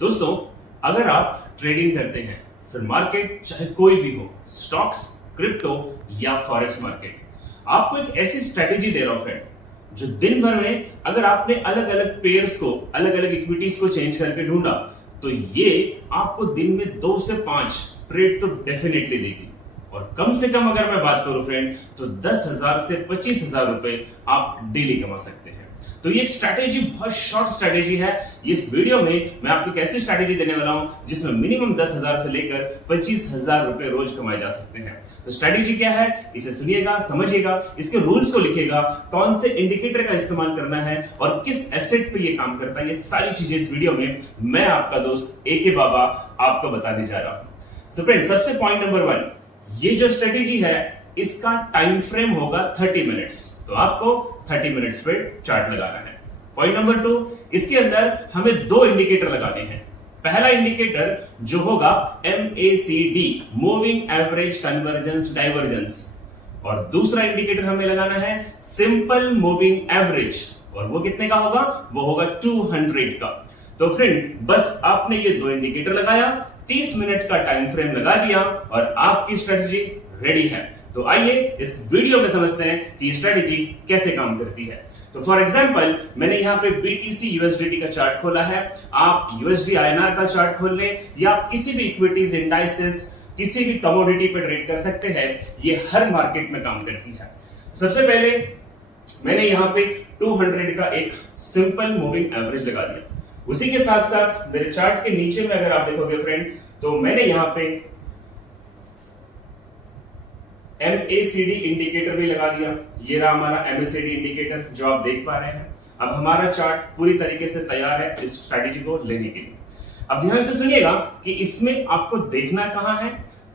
दोस्तों, अगर आप ट्रेडिंग करते हैं, फिर मार्केट चाहे कोई भी हो, स्टॉक्स, क्रिप्टो या फॉरेक्स मार्केट, आपको एक ऐसी स्ट्रेटेजी दे रहा हूं फ्रेंड, जो दिन भर में अगर आपने अलग अलग पेयर्स को, अलग अलग इक्विटीज को चेंज करके ढूंढा, तो ये आपको दिन में 2 से 5 ट्रेड तो डेफिनेटली देगी। और कम से कम अगर मैं बात करूं फ्रेंड, तो 10,000 से 25,000 रुपए आप डेली कमा सकते हैं। तो ये एक स्ट्रैटेजी बहुत शॉर्ट स्ट्रैटेजी है। इस वीडियो में मैं आपको एक ऐसी स्ट्रैटेजी देने वाला हूं जिसमें मिनिमम 10,000 से लेकर 25,000 रुपए रोज कमाए जा सकते हैं। तो स्ट्रैटेजी क्या है, इसे सुनिएगा, समझिएगा, इसके रूल्स को लिखिएगा, कौन से इंडिकेटर का इस्तेमाल करना है और किस एसेट पे ये काम करता है, ये सारी चीजें इस वीडियो में मैं आपका दोस्त एके बाबा आपको बताने जा रहा हूं। सो फ्रेंड, सबसे पॉइंट नंबर 1, ये जो स्ट्रेटेजी है इसका टाइम फ्रेम होगा 30 मिनट्स। तो आपको 30 मिनट्स पे चार्ट लगाना है। पॉइंट नंबर 2, इसके अंदर हमें 2 इंडिकेटर लगाने हैं। पहला इंडिकेटर जो होगा MACD, moving average convergence divergence, और दूसरा इंडिकेटर हमें लगाना है सिंपल मूविंग एवरेज, और वो कितने का होगा, वो होगा 200 का। तो फ्रेंड, बस आपने ये 2 इंडिकेटर लगाया, 30 मिनट का टाइम फ्रेम लगा दिया और आपकी स्ट्रेटेजी रेडी है। तो आइए इस वीडियो में समझते हैं कि ये स्ट्रेटेजी कैसे काम करती है। तो फॉर एग्जांपल, मैंने यहां पे BTC USDT का चार्ट खोला है। आप USD INR का चार्ट खोल लें या आप किसी भी इक्विटीज, इंडाइसेस, किसी भी कमोडिटी पे ट्रेड कर सकते हैं। ये हर मार्केट में काम करती है। सबसे पहले मैंने यहां पे 200 का एक सिंपल मूविंग एवरेज लगा दिया। उसी के साथ साथ मेरे चार्ट के नीचे में अगर आप देखोगे फ्रेंड, तो मैंने यहां पे MACD इंडिकेटर भी लगा दिया। ये रहा हमारा MACD इंडिकेटर जो आप देख पा रहे हैं। अब हमारा चार्ट पूरी तरीके से तैयार है इस स्ट्रैटेजी को लेने के लिए। अब ध्यान से सुनिएगा कि इसमें आपको देखना कहां है,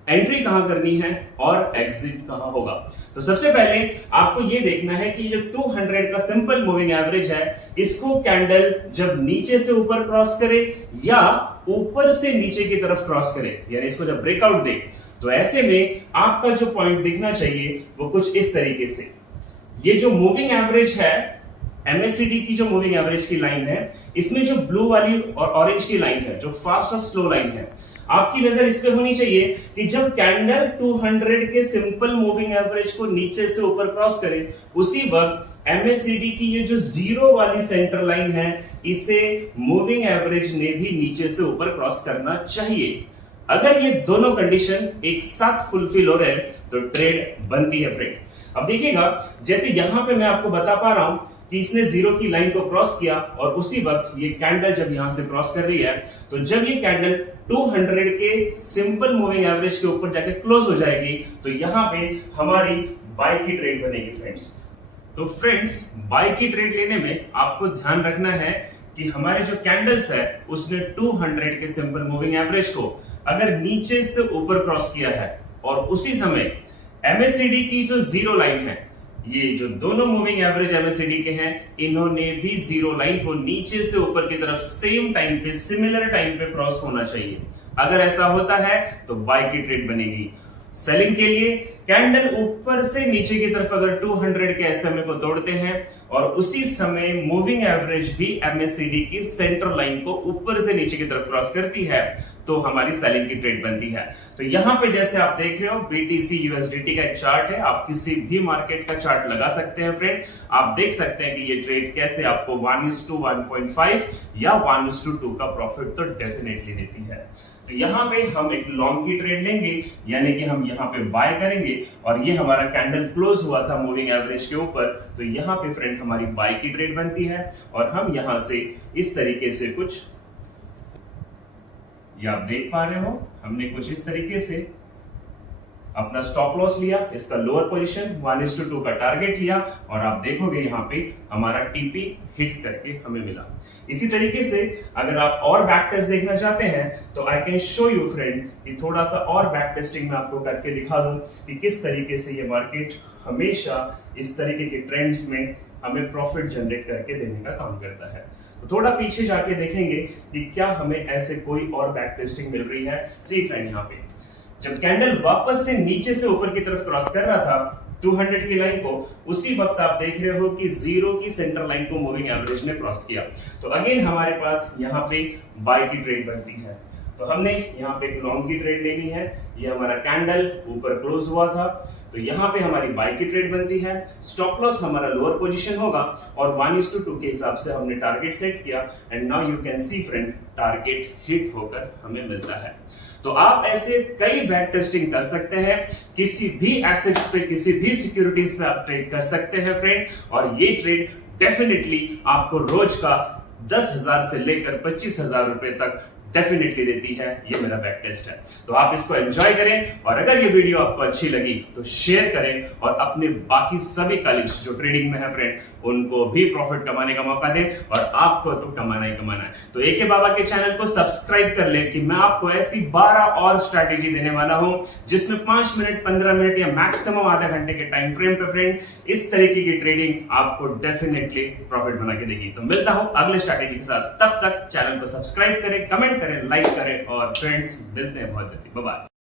एंट्री कहां करनी है और एग्जिट कहां होगा। तो सबसे पहले आपको यह देखना है कि जो 200 का सिंपल मूविंग एवरेज है, इसको कैंडल जब नीचे से ऊपर क्रॉस करे या ऊपर से नीचे की तरफ क्रॉस करे, यानी इसको जब ब्रेकआउट दे, तो ऐसे में आपका जो पॉइंट दिखना चाहिए वो कुछ इस तरीके से। ये जो मूविंग एवरेज है, MACD की जो मूविंग एवरेज की लाइन है, इसमें जो ब्लू वाली और ऑरेंज की लाइन है, जो फास्ट और स्लो लाइन है, आपकी नजर इस पे होनी चाहिए कि जब कैंडल 200 के सिंपल मूविंग एवरेज को नीचे से ऊपर क्रॉस करे, उसी वक्त MACD की ये जो जीरो वाली सेंटर लाइन है, इसे मूविंग एवरेज ने भी नीचे से ऊपर क्रॉस करना चाहिए। अगर ये दोनों कंडीशन एक साथ फुलफिल हो रहे हैं तो ट्रेड बनती है फ्रेंड। अब देखिएगा, जैसे यहां पे मैं आपको बता पा रहा हूं कि इसने जीरो की लाइन को क्रॉस किया और उसी वक्त ये कैंडल जब यहां से क्रॉस कर रही है, तो जब ये कैंडल 200 के सिंपल मूविंग एवरेज के ऊपर जाके क्लोज हो जाएगी, तो यहां पे हमारी बाय की ट्रेड बनेगी फ्रेंड्स। तो फ्रेंड्स, बाय की ट्रेड लेने में आपको ध्यान रखना है कि हमारे जो कैंडल्स है उसने 200 के सिंपल मूविंग एवरेज को अगर नीचे से ऊपर क्रॉस किया है और उसी समय MACD की जो जीरो लाइन है, ये जो दोनों मूविंग एवरेज MACD के हैं, इन्होंने भी जीरो लाइन को नीचे से ऊपर की तरफ सेम टाइम पे, सिमिलर टाइम पे क्रॉस होना चाहिए। अगर ऐसा होता है तो बाय की ट्रेड बनेगी। सेलिंग के लिए कैंडल ऊपर से नीचे की तरफ अगर 200 के SMA को तोड़ते हैं और उसी समय मूविंग एवरेज भी MACD की सेंटर लाइन को ऊपर से नीचे की तरफ क्रॉस करती है, तो हमारी सेलिंग की ट्रेड बनती है। तो यहां पे जैसे आप देख रहे हो, BTC USDT का एक चार्ट है। आप किसी भी मार्केट का चार्ट लगा सकते हैं फ्रेंड। आप देख सकते हैं कि ये ट्रेड कैसे आपको 1:1.5 या 1:2 का प्रॉफिट तो डेफिनेटली देती है। तो यहां पे हम एक लॉन्ग की ट्रेड लेंगे, यानी कि हम यहां पे बाय करेंगे, और ये हमारा कैंडल क्लोज हुआ था मूविंग एवरेज के ऊपर, तो यहां पे फ्रेंड हमारी बाय की ट्रेड बनती है और हम यहां से इस तरीके से कुछ, ये आप देख पा रहे हो, हमने कुछ इस तरीके से अपना स्टॉप लॉस लिया, इसका लोअर पोजीशन 1:2 का टारगेट लिया, और आप देखोगे यहां पे हमारा TP हिट करके हमें मिला। इसी तरीके से अगर आप और बैक टेस्ट देखना चाहते हैं तो I can show you friend कि थोड़ा सा और बैक टेस्टिंग में आपको करके दिखा दूं कि किस तरीके से ये मार्केट हमेशा इस तरीके के ट्रेंड्स में हमें प्रॉफिट जनरेट करके देने का काम करता है। तो थोड़ा पीछे जाके देखेंगे कि क्या हमें ऐसे कोई और बैक टेस्टिंग मिल रही है। सी फ्रेंड, यहाँ पे जब कैंडल वापस से नीचे से ऊपर की तरफ क्रॉस कर रहा था, 200 की लाइन को, उसी वक्त आप देख रहे हो कि 0 की सेंटर लाइन को मूविंग एवरेज ने क्रॉस किया। तो अगेन हमारे पास यहाँ पे बाय की ट्रेड बनती है। तो हमने यहाँ पे एक लॉन्ग की ट्रेड लेनी है। ये हमारा कैंडल ऊपर क्लोज हुआ था, तो यहाँ पे हमारी बाय की ट्रेड बनती है। स्टॉप लॉस हमारा लोअर पोजीशन होगा और 1:2 के हिसाब से हमने टारगेट सेट किया and now you can see friend, target hit होकर हमें मिलता है। तो आप ऐसे कई बैक टेस्टिंग कर सकते हैं, किसी भी एसेट्स पे, किसी भी सिक्योरिटीज पे आप ट्रेड कर सकते हैं फ्रेंड, और ये ट्रेड डेफिनेटली आपको रोज का 10,000 से लेकर 25,000 रुपए तक डेफिनेटली देती है। ये मेरा बैक टेस्ट है, तो आप इसको एंजॉय करें, और अगर ये वीडियो आपको अच्छी लगी तो शेयर करें और अपने बाकी सभी कलीग्स जो ट्रेडिंग में है फ्रेंड, उनको भी प्रॉफिट कमाने का मौका दें, और आपको तो कमाना ही कमाना है। तो एके बाबा के चैनल को सब्सक्राइब कर लें कि मैं आपको ऐसी 12 और स्ट्रैटेजी देने वाला हूं जिसमें 5 मिनट, 15 मिनट या मैक्सिमम आधा घंटे के टाइम फ्रेम पे फ्रेंड इस तरीके की ट्रेडिंग आपको डेफिनेटली प्रॉफिट बना के देगी। तो मिलता हूं अगले स्ट्रैटेजी के साथ, तब तक चैनल को सब्सक्राइब करें, कमेंट करें, लाइक करें, और फ्रेंड्स मिलते हैं बहुत जल्दी। Bye bye.